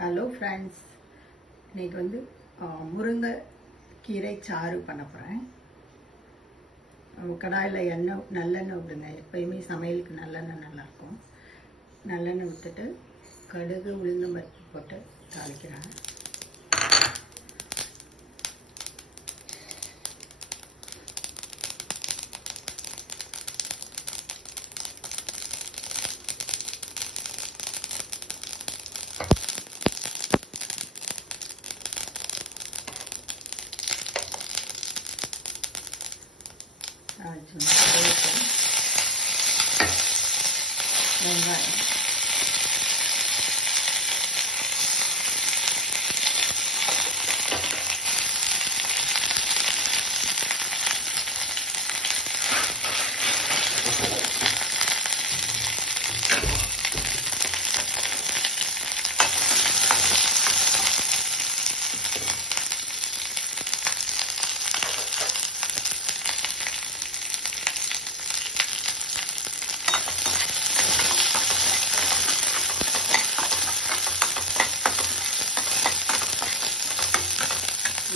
Hello friends, இன்றைக்கி வந்து முருங்கை கீரை சாறு பண்ண போகிறேன். கடாயில் நல்லெண்ணெய் விடுங்க. எப்போயுமே சமையலுக்கு நல்லெண்ணெய் நல்லாயிருக்கும். நல்லெண்ணெய் விட்டுட்டு கடுகு உளுந்தம் பருப்பு போட்டு தாளிக்கிறேன். வெங்காயம்,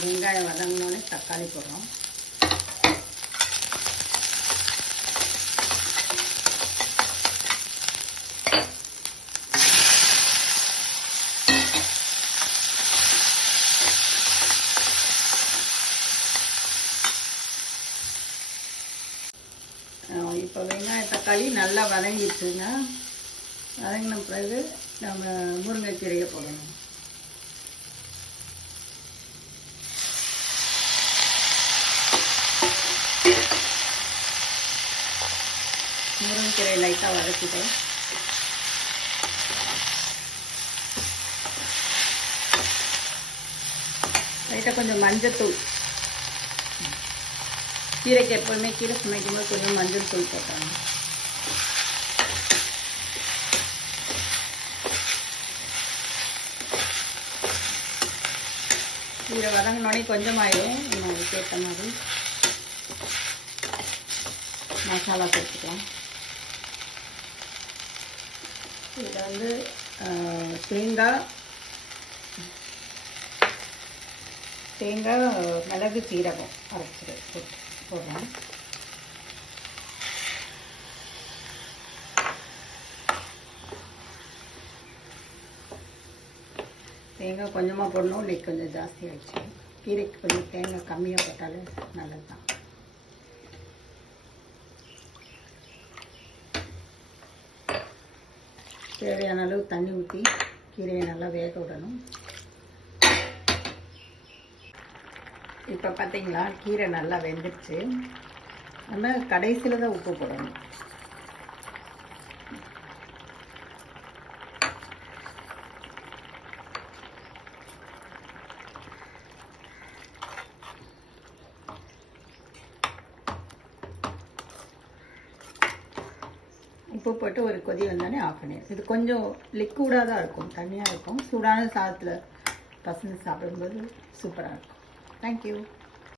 வெங்காயம் வதங்கினோடனே தக்காளி போடுறோம். இப்போ வெங்காயம் தக்காளி நல்லா வதங்கிடுச்சுங்க. வதங்கின பிறகு நம்ம முருங்கைக்கீரையை போடணும். முருங்கைக்கீரை லைட்டாக வதக்கிட்டேன். லைட்டாக கொஞ்சம் மஞ்சத்தூள், கீரைக்கு எப்போதுமே கீரை சமைக்கும்போது கொஞ்சம் மஞ்சள் தூள் போட்டாங்க. கீரை வதங்கினோடனே கொஞ்சம் ஆயிடும். நம்ம அதுக்கேற்ற மாதிரி மசாலா சேர்த்துக்கலாம். இதில் வந்து தேங்காய் மிளகு சீரகம் அரைச்சி போடுறோம். தேங்காய் கொஞ்சமாக போடணும். இன்னைக்கு கொஞ்சம் ஜாஸ்தி ஆகிடுச்சு. கீரைக்கு கொஞ்சம் தேங்காய் கம்மியாக போட்டாலே நல்லது தான். தேவையான அளவு தண்ணி ஊற்றி கீரையை நல்லா வேக விடணும். இப்போ பார்த்தீங்களா, கீரை நல்லா வெந்துடுச்சு. நம்ம கடைசியில் தான் உப்பு போடணும். உப்பு போட்டு ஒரு கொதி வந்தோடனே ஆஃப் பண்ணிடும். இது கொஞ்சம் லிக்விடாக தான் இருக்கும், தண்ணியாக இருக்கும். சூடான சாதத்தில் பசங்க சாப்பிடும்போது சூப்பராக இருக்கும். தேங்க்யூ.